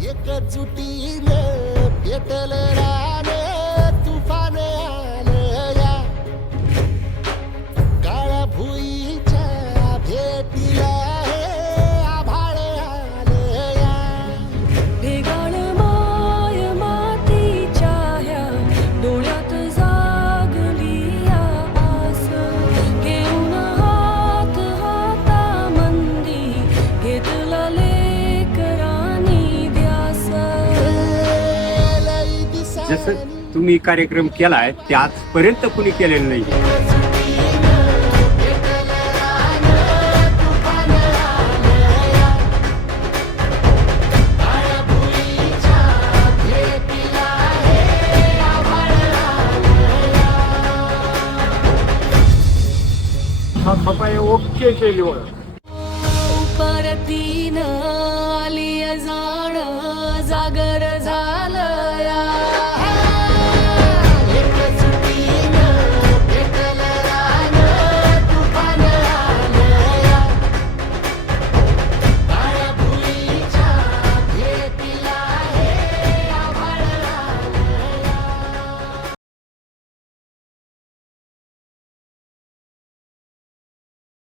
एकजुटीने पेटल राने तुफान आलं या काळ्या भुईच्या भेटीला हे आभाळ आलं या भेगाळ माय मातीच्या ह्या डोळ्यात जागली या आस घेऊन हात हातामंदी घेतला लेकरांनी ध्यास लई दिसा जसं तुम्ही कार्यक्रम केलाय ते आजपर्यंत कुणी केलेलं नाही. हा खपाई ओके केली